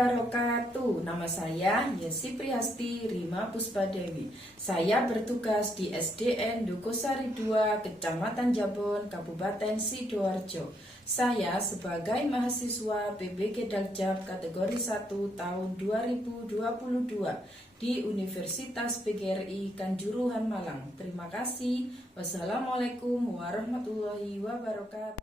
wabarakatuh. Nama saya Yesi Priyasti Rima Puspadewi. Saya bertugas di SDN Dukosari 2, Kecamatan Jabon, Kabupaten Sidoarjo. Saya sebagai mahasiswa PBG Daljab kategori 1 tahun 2022 di Universitas PGRI Kanjuruhan Malang. Terima kasih. Wassalamualaikum warahmatullahi wabarakatuh.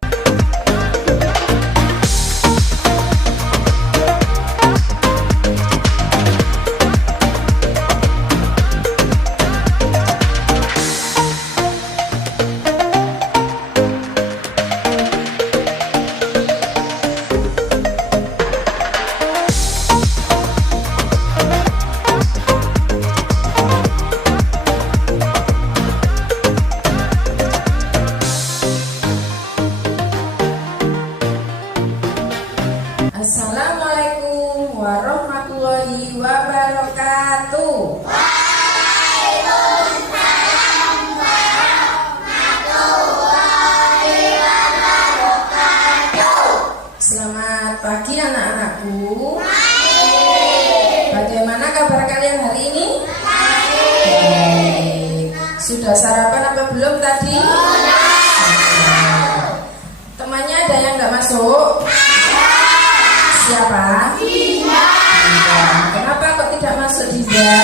Assalamualaikum warahmatullahi wabarakatuh. Waalaikumsalam warahmatullahi wabarakatuh. Selamat pagi anak-anakku. Baik. Bagaimana kabar kalian hari ini? Baik. Sudah sarapan apa belum tadi? Temannya ada yang nggak masuk? Siapa? Dinda. Kenapa kok tidak masuk Dinda?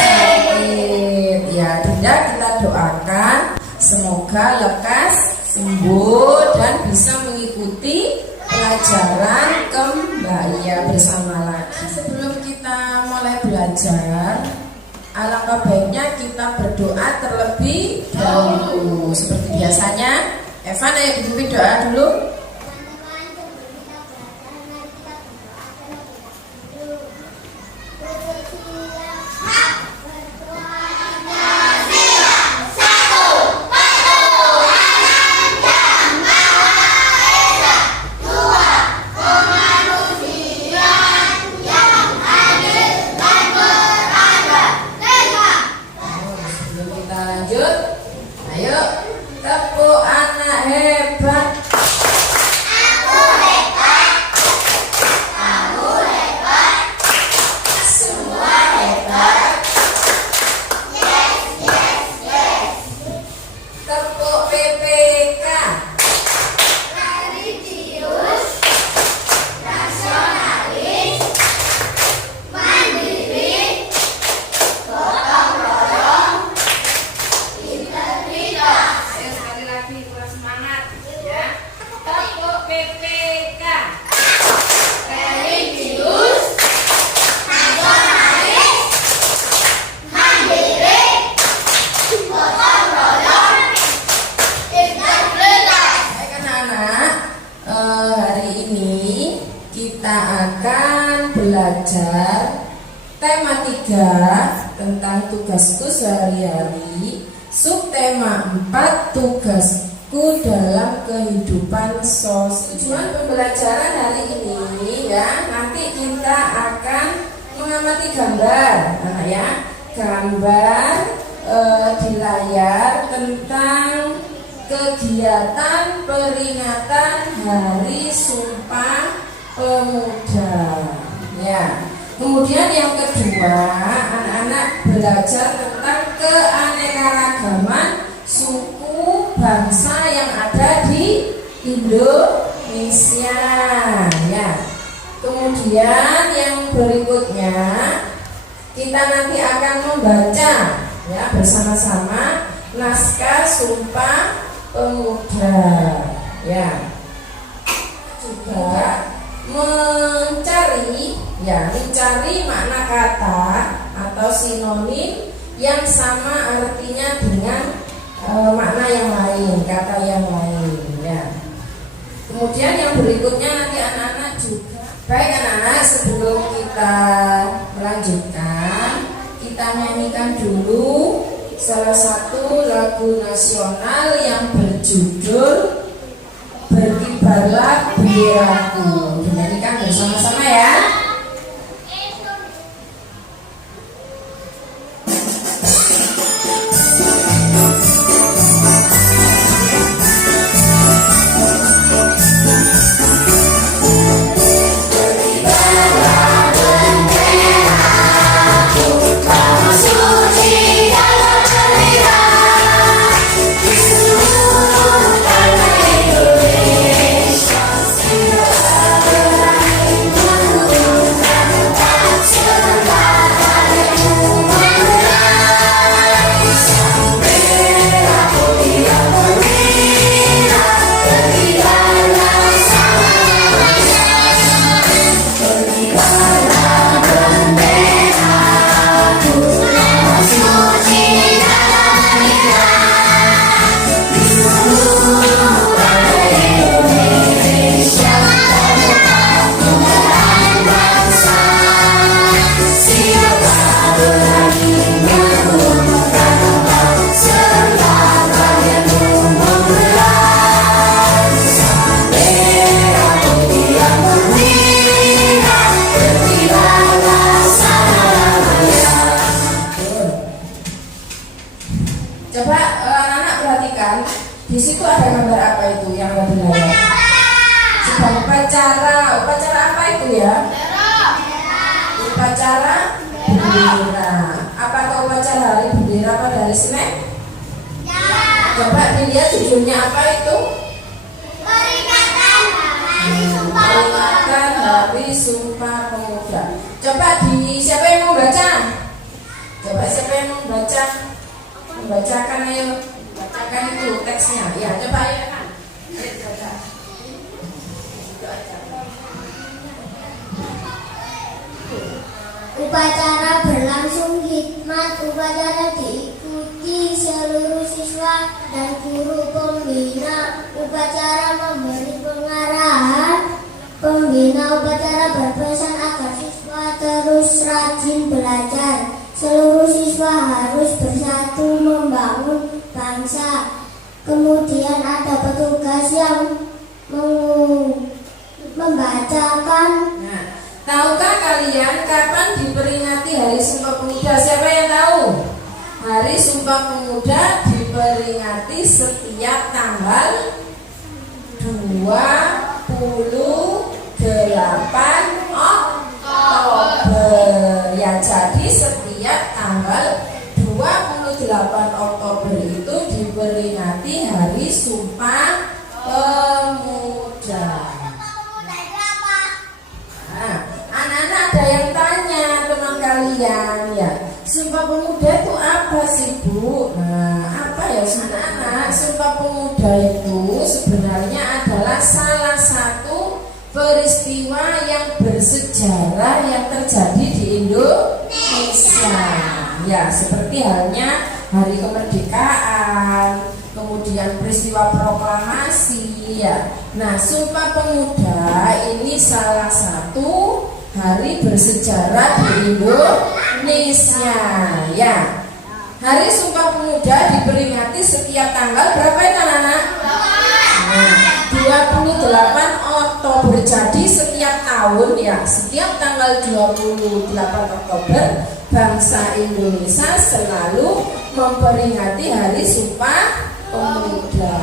Sakit. Ya Dinda, kita doakan semoga lekas sembuh dan bisa mengikuti pelajaran kembali bersama lagi. Sebelum kita mulai belajar, alangkah baiknya kita berdoa terlebih dahulu. Seperti biasanya, Evan ayo dipimpin doa dulu. Tepuk anak hebat. Aku hebat. Kamu hebat. Semua hebat. Yes, yes, yes. Tepuk PPK. Religius, nasionalis, mandiri, gotong royong, integritas. Ayo sekali lagi kurang semangat ya. Tepuk PPK. Religius, nasionalis, mandiri, gotong royong, integritas. Baik anak-anak, hari ini kita akan belajar tema 3 tentang tugasku sehari-hari. Subtema 4, tugasku dalam kehidupan sosial. Tujuan pembelajaran hari ini ya, nanti kita akan mengamati gambar, nah ya, gambar di layar tentang kegiatan peringatan Hari Sumpah Pemuda. Ya. Kemudian yang kedua, anak-anak belajar tentang keanekaragaman suku bangsa yang ada di Indonesia. Ya. Kemudian yang berikutnya kita nanti akan membaca ya bersama-sama naskah Sumpah Pemuda. Ya. Juga mencari makna kata atau sinonim yang sama artinya dengan makna yang lain, kata yang lain ya. Kemudian yang berikutnya nanti anak-anak juga. Baik anak-anak, sebelum kita melanjutkan, kita nyanyikan dulu salah satu lagu nasional yang berjudul Berkibarlah Benderaku. Dinyanyikan bersama-sama ya. Berkibarlah ada upacara. Upacara apa itu ya? Upacara bendera. Apakah upacara hari bendera pada hari Senin? Coba dilihat judulnya apa itu? Peringatan Hari Sumpah Pemuda. Coba siapa yang mau baca? Coba siapa yang mau baca? Membacakan ayo. Bacakan itu teksnya. Ya, coba ya kan. Baca. Upacara berlangsung hikmat. Upacara diikuti seluruh siswa dan guru pembina. Upacara memberi pengarahan. Pembina upacara berpesan agar siswa terus rajin belajar. Seluruh siswa harus bersatu membangun bangsa. Kemudian ada petugas yang membacakan. Nah, tahukah kalian kapan diperingati Hari Sumpah Pemuda? Siapa yang tahu? Hari Sumpah Pemuda diperingati setiap tanggal 28 Oktober. Ya, jadi setiap tanggal 28 Oktober itu diperingati Hari Sumpah Pemuda. Nah, anak-anak ada yang tanya teman kalian ya, Sumpah Pemuda itu apa sih Bu? Nah, apa ya anak-anak? Sumpah Pemuda itu sebenarnya adalah salah satu peristiwa yang bersejarah yang terjadi di Indonesia. Ya, seperti halnya Hari Kemerdekaan, kemudian peristiwa proklamasi ya. Nah, Sumpah Pemuda ini salah satu hari bersejarah di Indonesia ya. Hari Sumpah Pemuda diperingati setiap tanggal berapa ya anak-anak? 28 Oktober. Jadi setiap tahun ya, setiap tanggal 28 Oktober bangsa Indonesia selalu memperingati Hari Sumpah Pemuda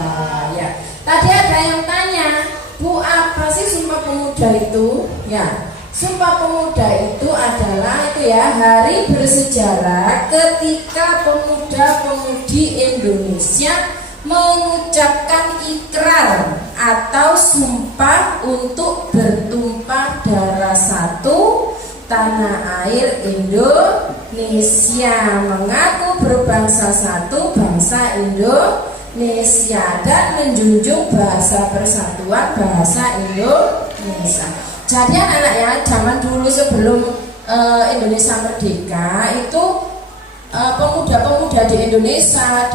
ya. Tadi ada yang tanya, Bu, apa sih Sumpah Pemuda itu? Ya, Sumpah Pemuda itu adalah itu ya, hari bersejarah ketika pemuda-pemudi Indonesia mengucapkan ikrar atau sumpah untuk bertumpah darah satu tanah air Indonesia, mengaku berbangsa satu bangsa Indonesia dan menjunjung bahasa persatuan bahasa Indonesia. Jadi anak-anak ya, zaman dulu sebelum Indonesia merdeka itu pemuda-pemuda di Indonesia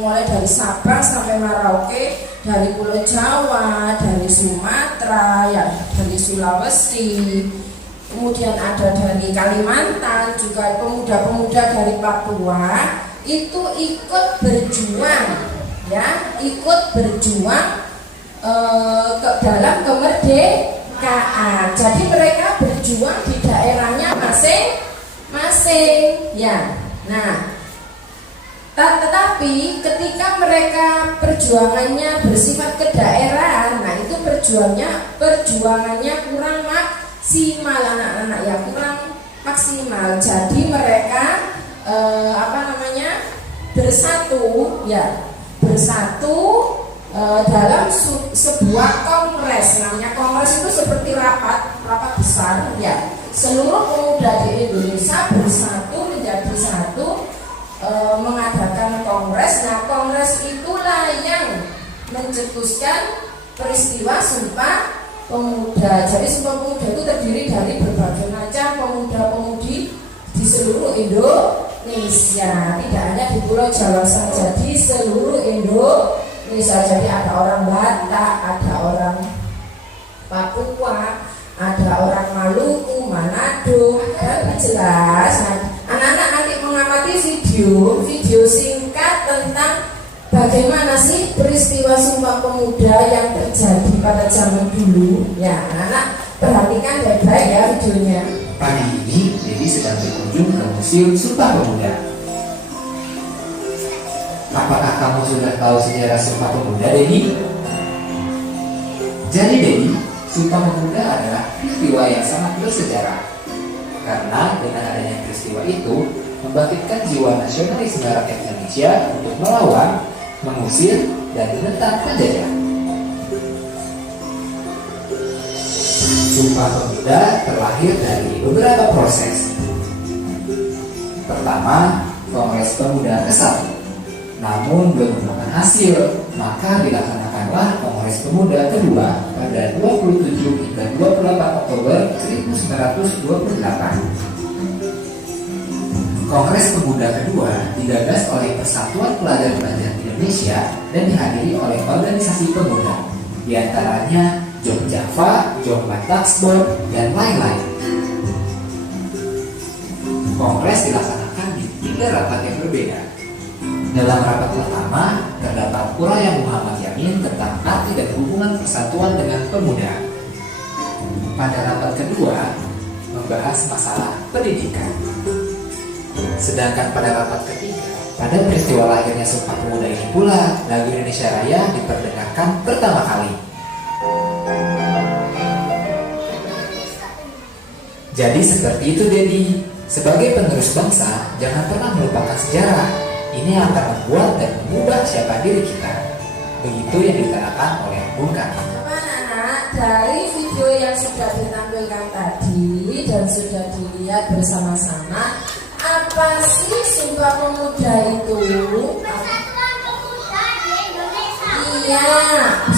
mulai dari Sabang sampai Merauke, dari Pulau Jawa, dari Sumatera, ya, dari Sulawesi, kemudian ada dari Kalimantan, juga pemuda-pemuda dari Papua itu ikut berjuang, ya, ikut berjuang dalam kemerdekaan. Jadi mereka berjuang di daerahnya masing-masing, ya. Nah, tetapi ketika mereka perjuangannya bersifat kedaerahan, nah itu perjuangannya kurang maksimal anak-anak ya, kurang maksimal. Jadi mereka bersatu ya, dalam sebuah kongres. Namanya kongres itu seperti rapat besar ya. Seluruh pemuda di Indonesia bersatu menjadi satu, mengadakan kongres. Nah, kongres itulah yang mencetuskan peristiwa Sumpah Pemuda. Jadi Sumpah Pemuda itu terdiri dari berbagai macam pemuda-pemudi di seluruh Indonesia, tidak hanya di Pulau Jawa saja, di seluruh Indonesia. Jadi ada orang Batak, ada orang Papua, ada orang Maluku, Manado, dan jelas. Anak-anak nanti mengamati video singkat tentang bagaimana sih peristiwa Sumpah Pemuda yang terjadi pada zaman dulu. Ya, anak-anak perhatikan baik-baik ya videonya. Pagi ini Dedi sedang berkunjung ke Museum Sumpah Pemuda. Apakah kamu sudah tahu sejarah Sumpah Pemuda, Dedi? Jadi Dedi, Sumpah Pemuda adalah peristiwa yang sangat bersejarah. Karena dengan adanya peristiwa itu membangkitkan jiwa nasionalisme rakyat Indonesia untuk melawan, mengusir, dan menentang penjajah. Sumpah Pemuda terlahir dari beberapa proses. Pertama, Kongres Pemuda ke-1. Namun belum menemukan hasil, maka dilaksanakanlah Kongres Pemuda kedua pada 27 hingga 28 Oktober 1928. Kongres Pemuda kedua digagas oleh Persatuan Pelajar-Pelajar Indonesia dan dihadiri oleh organisasi pemuda, diantaranya Jong Java, Jong Bataksbon, dan lain-lain. Kongres dilaksanakan di 3 rapat yang berbeda. Dalam rapat pertama, terdapat uraian Muhammad Yamin tentang arti dan hubungan persatuan dengan pemuda. Pada rapat kedua, membahas masalah pendidikan. Sedangkan pada rapat ketiga, pada peristiwa lahirnya Sumpah Pemuda ini pula, lagu Indonesia Raya diperdengarkan pertama kali. Jadi seperti itu, Dedi. Sebagai penerus bangsa, jangan pernah melupakan sejarah. Ini akan membuat dan mengubah siapa diri kita. Begitu yang dikatakan oleh Bung Karno. Anak-anak, dari video yang sudah ditampilkan tadi dan sudah dilihat bersama-sama, apa sih Sumpah Pemuda itu? Persatuan Pemuda di Indonesia. Iya,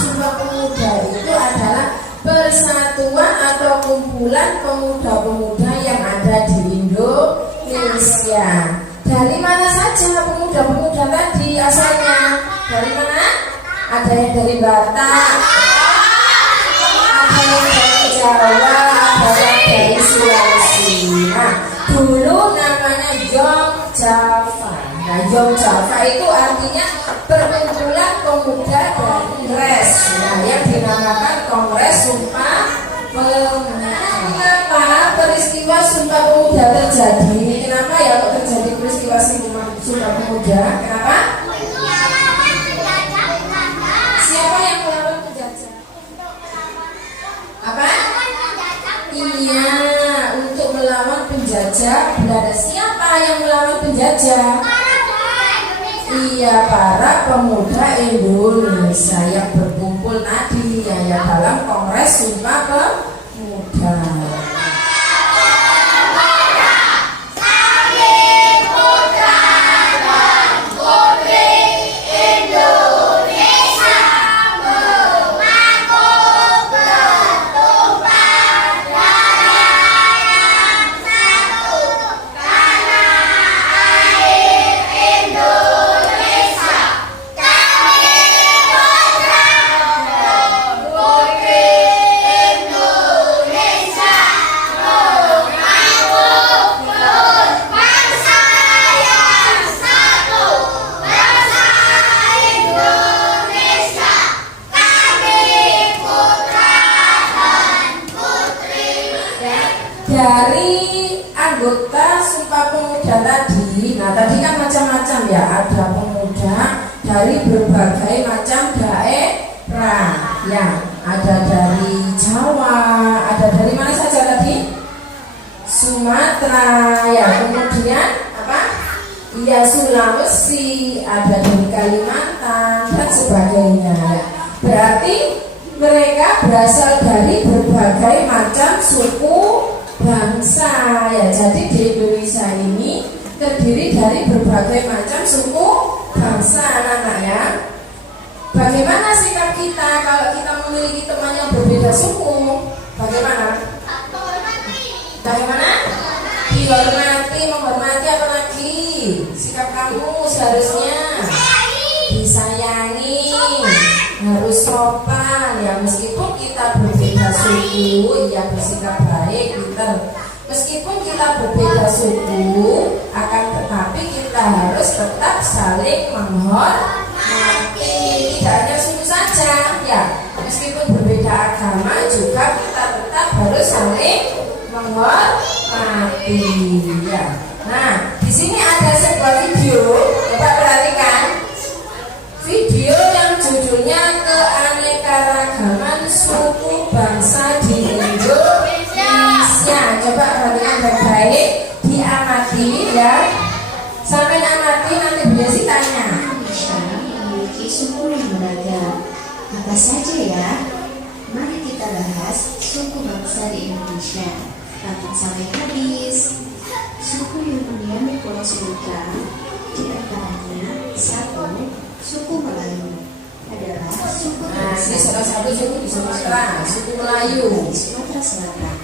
Sumpah Pemuda itu adalah persatuan atau kumpulan pemuda-pemuda yang ada di Indonesia. Dari mana saja pemuda-pemuda tadi asalnya? Dari mana? Ada yang dari Batak, ada yang dari Jawa, ada yang dari Sulawesi. Nah, dulu namanya Yong Java. Nah, Yong Java itu artinya perkumpulan pemuda Kongres. Nah, yang dinamakan Kongres Sumpah Pemuda. Kenapa peristiwa Sumpah Pemuda terjadi? Kenapa ya kok terjadi peristiwa Sumpah Pemuda? Kenapa? Siapa yang melawan penjajah? Apa? Iya, untuk melawan penjajah Belanda. Siapa yang melawan penjajah? Iya, para pemuda Indonesia yang berkumpul tadi ya dalam Kongres Sumpah Pemuda. Dari anggota Sumpah Pemuda tadi, nah tadi kan macam-macam ya, ada pemuda dari berbagai macam daerah, ya, ada dari Jawa, ada dari mana saja tadi? Sumatera, ya, kemudian apa? Iya, Sulawesi, ada dari Kalimantan dan sebagainya. Berarti mereka berasal dari berbagai macam suku bangsa ya. Jadi di Indonesia ini terdiri dari berbagai macam suku bangsa, anak-anak ya. Bagaimana sikap kita kalau kita memiliki teman yang berbeda suku? Bagaimana? Bagaimana? Dihormati, menghormati, apa lagi? Sikap kamu seharusnya disayangi, harus sopan ya, meskipun kita berbeda suku, ya bersikap baik, pintar. Meskipun kita berbeda suku, akan tetapi kita harus tetap saling menghormati. Tidak hanya suku saja, ya. Meskipun berbeda agama juga kita tetap harus saling menghormati. Ya. Nah, di sini ada sebuah video, coba perhatikan. Video yang judulnya Keanekaragaman Suku Bangsa suku yang beragam. Apa saja ya? Mari kita bahas suku bangsa di Indonesia. Tanpa sampai habis. Suku yang mendiami Pulau Sumatera, di antaranya satu, suku Melayu adalah suku Nah, ini terbesar salah satu suku di Sumatera, suku Melayu. di Sumatera Selatan.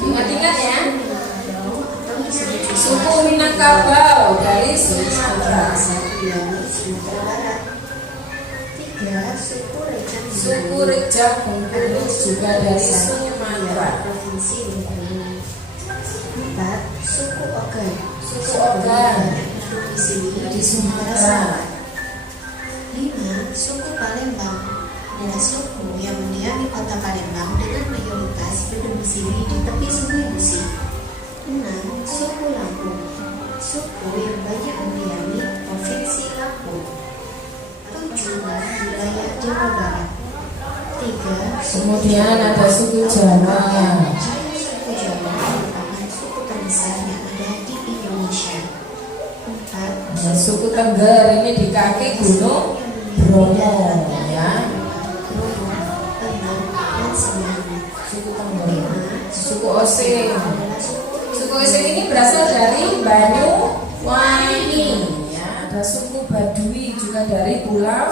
Ingat-ingat ya. Atau disebut juga Suku Minangkabau dari Sumatera. Sumatera Barat. Tiga, suku Rejang Suku Rejang Bengkulu juga dari Sumatera. Provinsi Bengkulu. Empat, suku Ogan. Suku Ogan Domisili di Sumatera. Lima, suku Palembang adalah suku yang mendiami kota Palembang dengan mayoritas berdomisili di tepi Sungai Musi. Enam, suku Lampung, suku yang banyak mendiami provinsi Lampung. Tujuh, wilayah Jawa Barat. Tiga, Kemudian ada suku Jawa. Suku Jawa merupakan suku terbesar yang ada di Indonesia. Empat, Nah, suku Tengger ini di kaki Gunung Bromo ya. Bromo, Tengger, dan Semarang. Suku Tengger. Lima, Suku Osing. adalah suku Suku Osing ini berasal dari Banyuwangi ya. Ada suku Baduy juga dari Pulau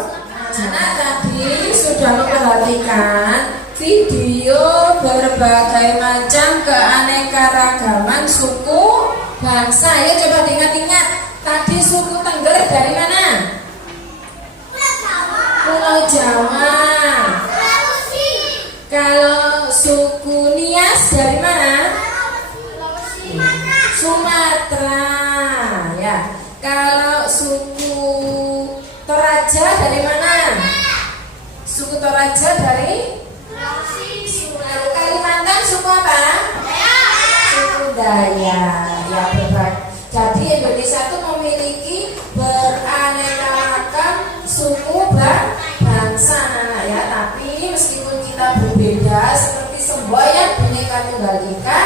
Jawa. Tadi sudah memperhatikan video berbagai macam keanekaragaman suku bangsa. Ya coba diingat-ingat. Tadi suku Tengger dari mana? Pulau Jawa. Kalau suku Nias dari mana? Sumatera. Ya. Kalau suku Toraja dari mana? Suku Toraja dari Kalimantan. Suku apa? Suku Dayak. Ya, berbagai. Jadi Indonesia itu memiliki beraneka ragam suku bangsa anak ya. Tapi meskipun kita berbeda seperti semboyan Bhinneka Tunggal Ika,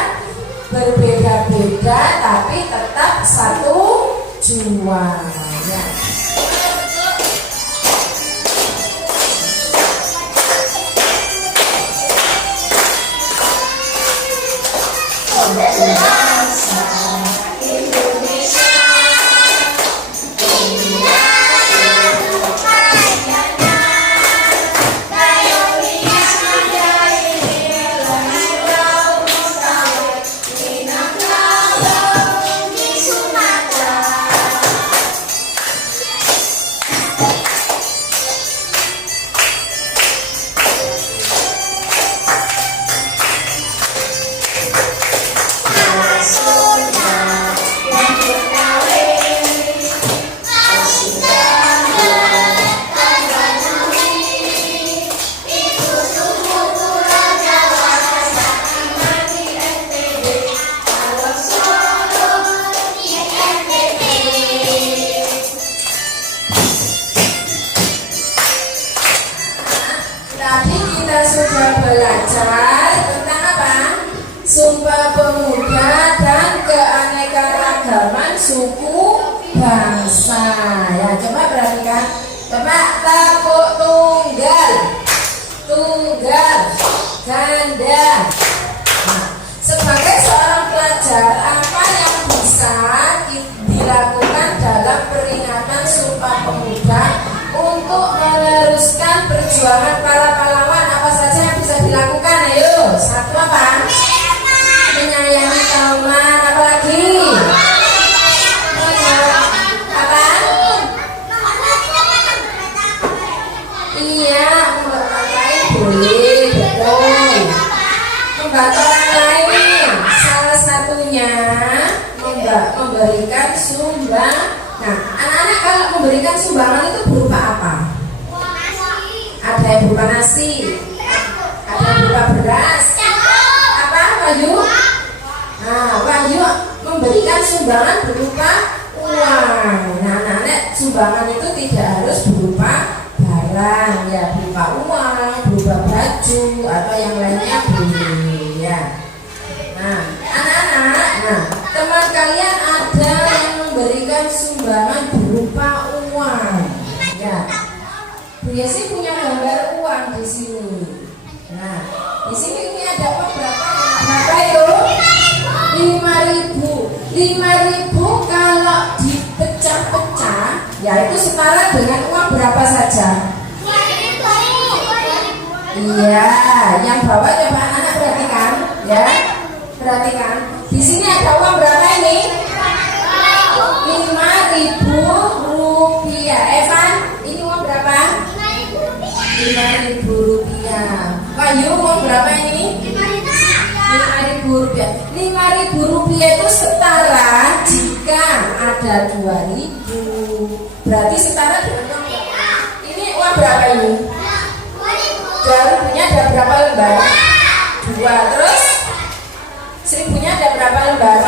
berbeda-beda tapi tetap satu jua ya. Tadi kita sudah belajar tentang apa? Sumpah Pemuda dan keanekaragaman suku bangsa. Ya, coba perhatikan. Coba tepuk tunggal, tunggal, ganda. Nah, sebagai seorang pelajar, apa yang bisa dilakukan dalam peringatan Sumpah Pemuda untuk meneruskan perjuangan para pahlawan? Apa saja yang bisa dilakukan? Ayo, satu apa? Menyayangi teman. Apa lagi? Apa? Iya, menghormati boleh, betul. Membantu orang lain, salah satunya memberikan sumbang. Nah, anak-anak kalau memberikan sumbangan itu berupa apa? Ada yang berupa nasi, ada yang berupa beras. Apa, Wahyu? Nah, Wahyu memberikan sumbangan berupa uang. Nah, anak-anak sumbangan itu tidak harus berupa barang, ya berupa uang, berupa baju atau yang lainnya boleh, ya. Nah, anak-anak, nah teman kalian ada yang memberikan sumbangan berupa uang, ya. Desi punya gambar uang di sini. Nah, di sini ini ada uang berapa? Berapa yuk? 5.000. 5.000 kalau dipecah-pecah, ya itu setara dengan uang berapa saja? Iya, yang bawah coba anak perhatikan, ya. Perhatikan. Di sini ada uang berapa ini? 5.000 rupiah. Evan, ini uang berapa? 5.000 rupiah. Wahyu, uang berapa ini? 5.000 rupiah. 5.000 rupiah itu setara jika ada 2.000. Berarti setara dengan uang berapa? Ini uang berapa ini? Rupiahnya ada berapa lembar? 2. Terus 1.000-nya ada berapa lembar?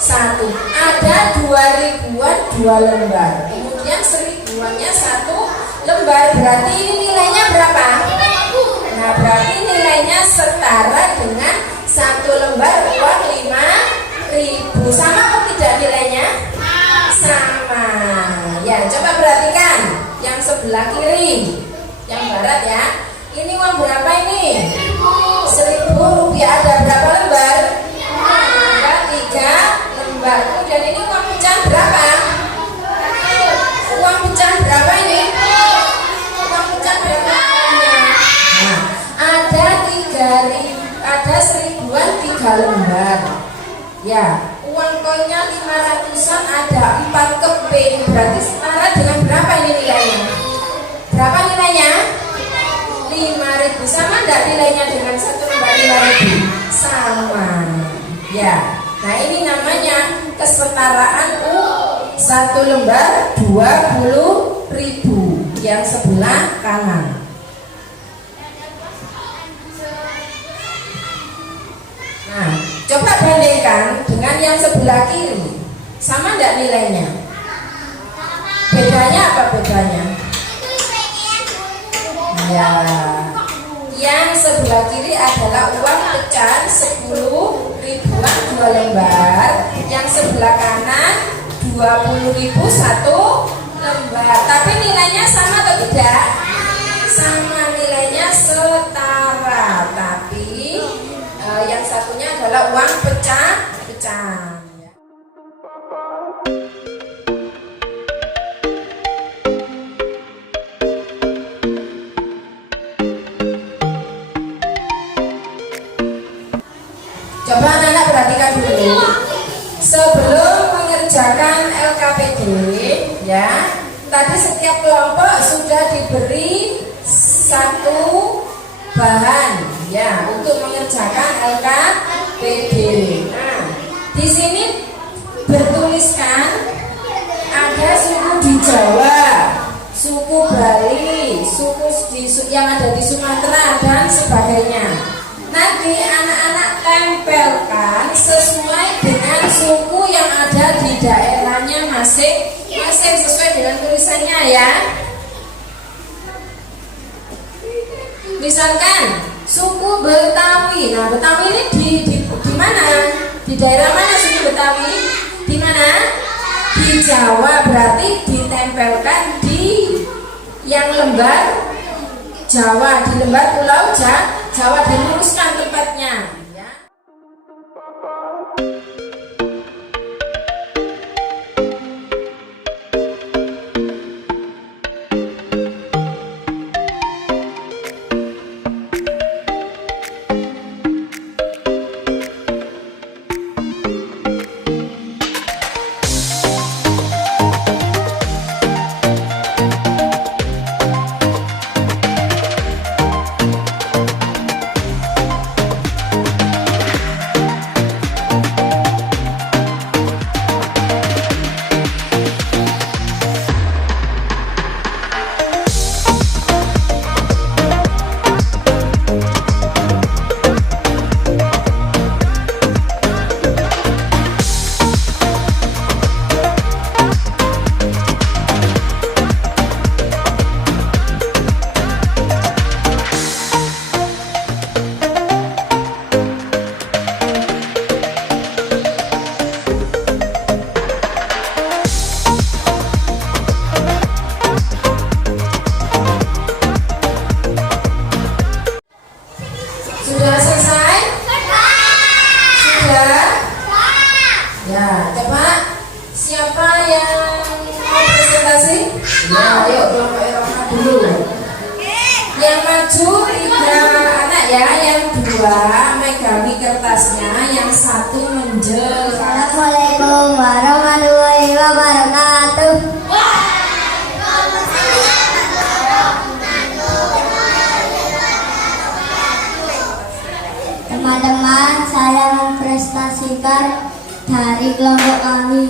1. Ada 2.000-an 2 lembar. Kemudian 1.000-annya 1 lembar. Berarti ini nilainya berapa? Nah, berarti nilainya setara dengan 1 lembar uang 5.000. Sama atau tidak nilainya? Sama. Ya, coba perhatikan yang sebelah kiri, yang barat ya. Ini uang berapa ini? 1.000 rupiah. Ada berapa lembar? Ada 3 lembar. Kemudian ini uang pecahan berapa? Uang pecahan berapa ini? Uang pecahan berapa? Nah, ada 1.000-an 3 lembar. Ya, uang koinnya 500-an ada 4 keping. Berarti setara dengan berapa ini nilainya? Berapa nilainya? 5.000. Sama enggak nilainya dengan 1 lembar 5.000? Sama. Ya. Nah, ini namanya kesetaraan 1 lembar 20.000 yang sebelah kanan. Nah, coba bandingkan dengan yang sebelah kiri. Sama enggak nilainya? Bedanya apa bedanya? Ya, yang sebelah kiri adalah uang pecahan 10.000-an 2 lembar. Yang sebelah kanan 20.000 1 lembar. Tapi nilainya sama atau tidak? Sama, nilainya setara. Tapi yang satunya adalah uang pecahan. Coba anak-anak perhatikan dulu. Sebelum mengerjakan LKPD, ya, tadi setiap kelompok sudah diberi 1 bahan, ya, untuk mengerjakan LKPD. Nah, di sini bertuliskan ada suku di Jawa, suku Bali, yang ada di Sumatera dan sebagainya. Nanti anak-anak tempelkan sesuai dengan suku yang ada di daerahnya masing-masing sesuai dengan tulisannya ya. Misalkan suku Betawi. Nah, Betawi ini di mana? Di daerah mana suku Betawi? Di mana? Di Jawa. Berarti ditempelkan di yang lembar Jawa, di lembar Pulau Jawa, diluruskan tempatnya. Ya. Sudah selesai? Sudah? Ya, coba siapa yang mau presentasi? Ya, ayo kelompok Eropa dulu. Yang maju 3 anak ya, yang 2 megangi kertasnya, yang 1 menjelaskan. Assalamualaikum warahmatullahi wabarakatuh. Teman-teman, saya mempresentasikan dari kelompok kami.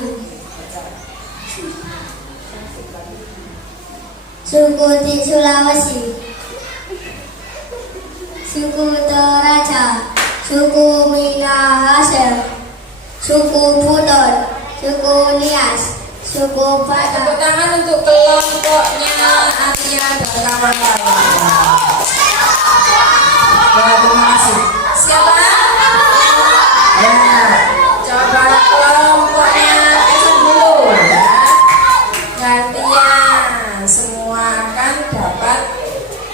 Suku di Sulawesi, suku Toraja, suku Minahasa, suku Buton, suku Nias, suku Tepuk Batak. tangan untuk kelompoknya Atia dan kawan-kawan. Ya, terima kasih. Siapa? Ya, coba kelompoknya Evan dulu ya. Gantian, semua akan dapat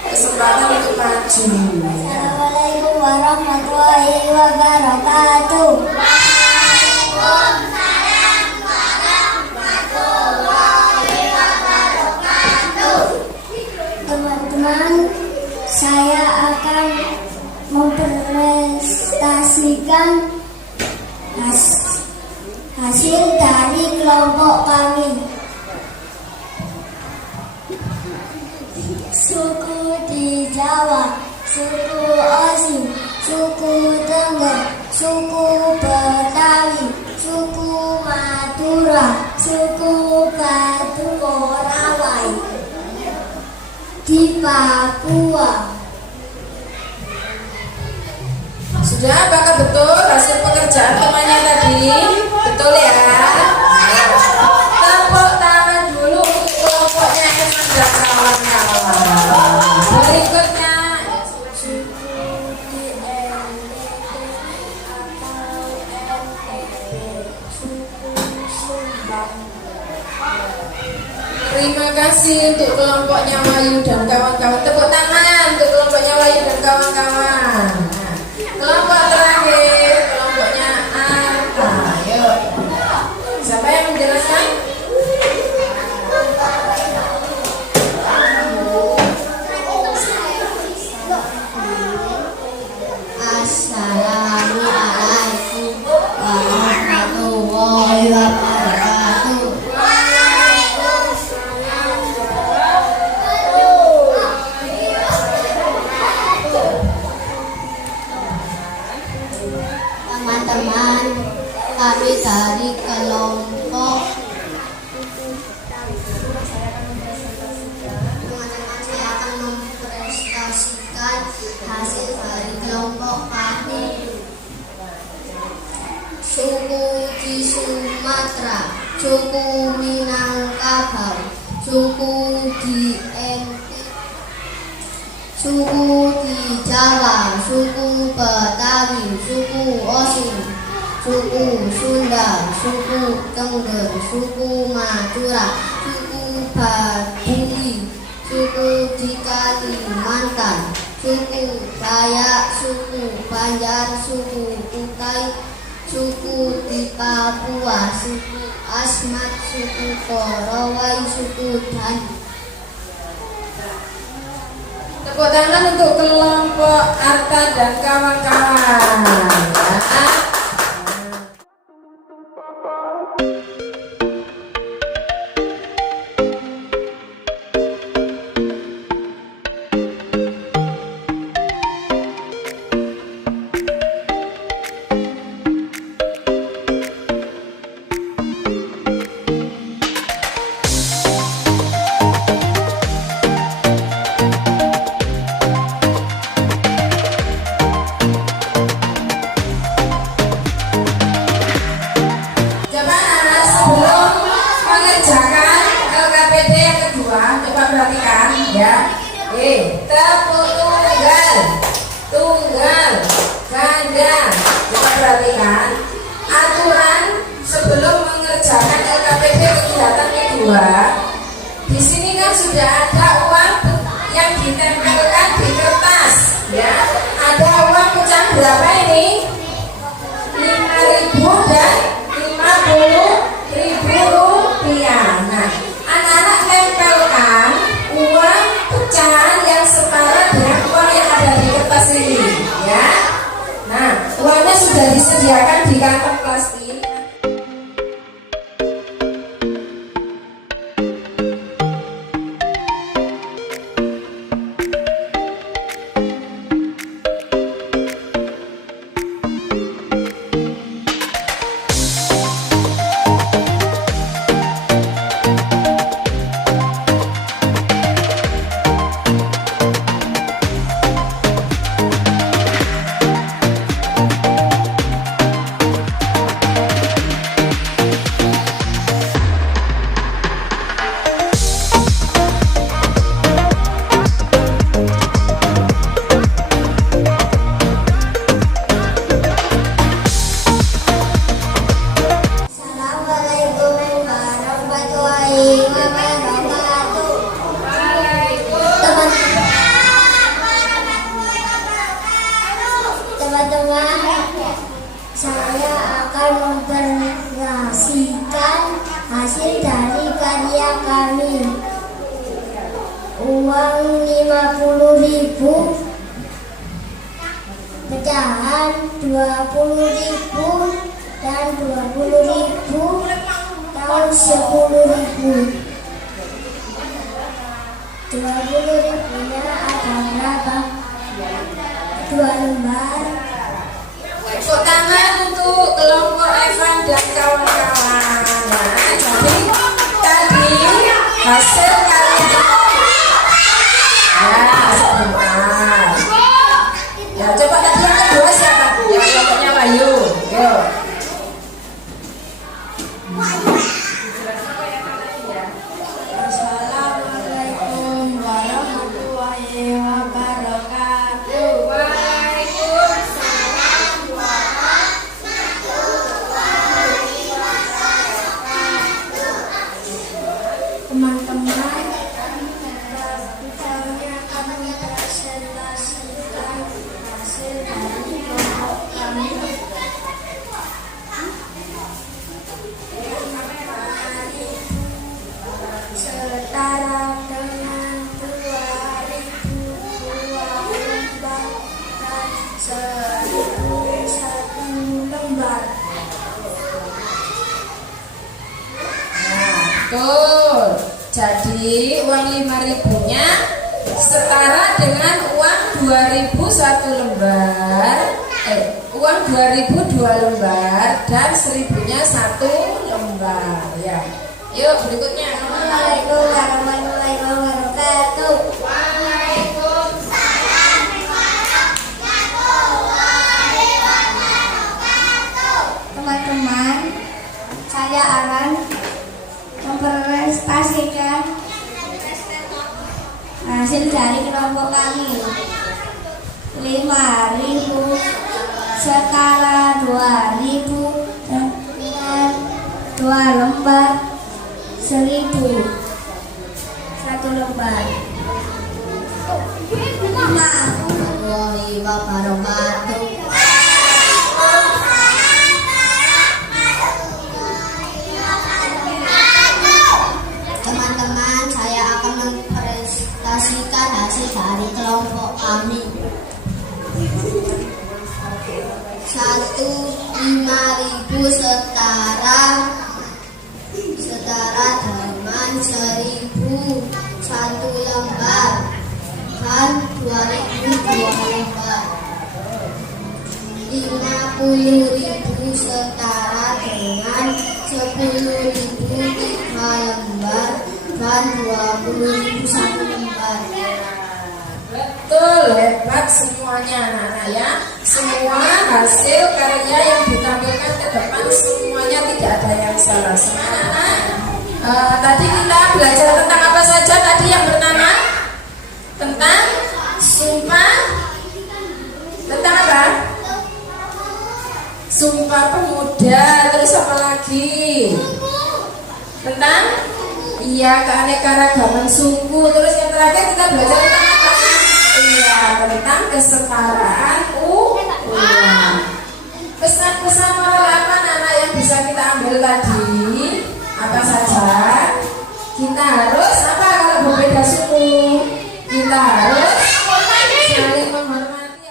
kesempatan untuk maju. Ya. Assalamualaikum warahmatullahi wabarakatuh. Teman-teman, saya akan mempresentasikan hasil dari kelompok kami. Suku di Jawa, suku Osing, suku Tengger, suku Betawi, suku Madura, suku Batu Morawai di Papua. Sudah, apakah betul hasil pekerjaan temannya tadi? Betul ya? Tepuk tangan dulu untuk kelompoknya Evan dan kawan-kawan. Berikutnya, terima kasih untuk kelompoknya Wahyu dan kawan-kawan. Tepuk tangan untuk kelompoknya Wahyu dan kawan-kawan. Nah, kelompok terakhir, kelompoknya Arta. Yuk, siapa yang menjelaskan? Assalamualaikum warahmatullahi wabarakatuh. Teman-teman, kami dari kelompok saya akan mempresentasikan hasil dari kelompok kami. Suku di Sumatera, suku Minangkabau, suku di NTB, suku di Jawa, suku Betawi, suku Osing, suku Sunda, suku Tengger, suku Madura, suku Baduy, suku di Kalimantan, suku Dayak, suku Banjar, suku Kutai, suku di Papua, suku Asmat, suku Korowai, suku Dani. Tepuk tangan untuk kelompok Arta dan kawan-kawan. Ya. Tepuk tunggal, ganda. Coba perhatikan aturan sebelum mengerjakan LKPD kegiatan kedua. Di sini kan sudah ada uang yang ditempelkan di kertas, ya. Ada uang kantong plastik. Assalamualaikum warahmatullahi wabarakatuh. Teman-teman, saya akan mempresentasikan hasil dari karya kami. Uang 50.000, pecahan 20.000 dan 20.000 dan 10.000. 20.000-nya ada berapa? 2 lembar. Tepuk tangan untuk kelompok Evan dan kawan-kawan. Nah, jadi tadi hasil karya. Ya, sebentar. Ya, coba tadi yang kedua siapa? Ya, kelompoknya Wahyu. Yuk. Assalamualaikum warahmatullahi wabarakatuh. Teman-teman, kami akan mempresentasikan hasil dari kelompok kami. Setara dengan 2.002 lembar dan 1.001 lembar. Betul. Jadi uang 5.000-nya setara dengan uang 2.000 1 lembar. Uang 2.000 2 lembar dan 1.000-nya 1 lembar. Ya. Yuk berikutnya. Assalamualaikum warahmatullahi wabarakatuh. Teman-teman, saya akan mempresentasikan hasil dari kelompok kami. 5.000 setara 2.000 dengan 2 lembar, 1.000 1 lembar. Warahmatullahi wabarakatuh. Teman-teman, saya akan mempresentasikan hasil dari kelompok kami. 5.000 setara dengan 1.000 1 lembar dan 2.000 2 lembar. 50.000 setara dengan 10.000 3 lembar dan 20.000 1 lembar. Betul, hebat semuanya anak-anak ya. Semua hasil karya yang ditampilkan ke depan semuanya tidak ada yang salah. Semuanya tadi kita belajar tentang apa saja tadi yang pertama? Tentang sumpah. Tentang apa? Sumpah Pemuda. Terus apa lagi? Tentang keanekaragaman suku. Terus yang terakhir kita belajar tentang apa? Tentang kesetaraan uang. Pesan-pesan moral apa anak-anak yang bisa kita ambil tadi? Apa saja? Kita harus apa kalau berbeda suku? Kita harus saling menghormati.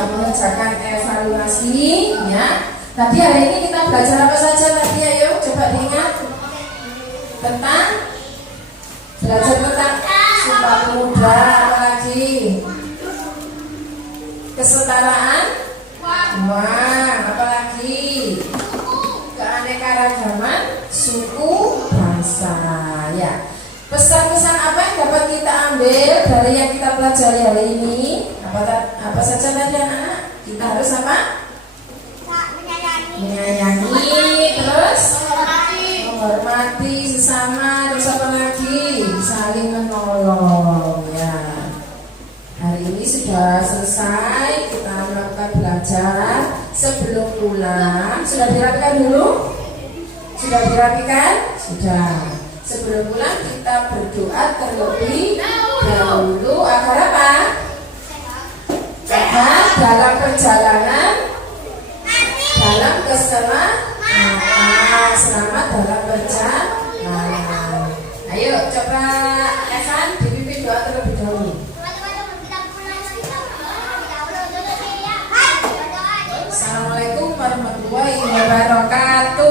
sudah mengerjakan evaluasi ya. Tadi hari ini kita belajar apa saja tadi? Ayo coba diingat. Belajar tentang Sumpah Pemuda, apa lagi? Kesetaraan, wah, apa lagi? Keanekaragaman suku bangsa ya. Pesan-pesan apa yang dapat kita ambil dari yang kita pelajari hari ini? Apa saja tadi anak? Kita harus apa? Menyayangi, terus menghormati sesama, terus apa lagi? Saling menolong ya. Hari ini sudah selesai kita melakukan belajar. Sebelum pulang, sudah dirapikan dulu? Sudah dirapikan? Sudah. Sebelum pulang kita berdoa terlebih dahulu agar apa? Agar dalam perjalanan dalam keselamatan, selamat dalam perjalanan. Ayo coba Evan dipimpin doa terlebih dahulu. Assalamualaikum warahmatullahi wabarakatuh.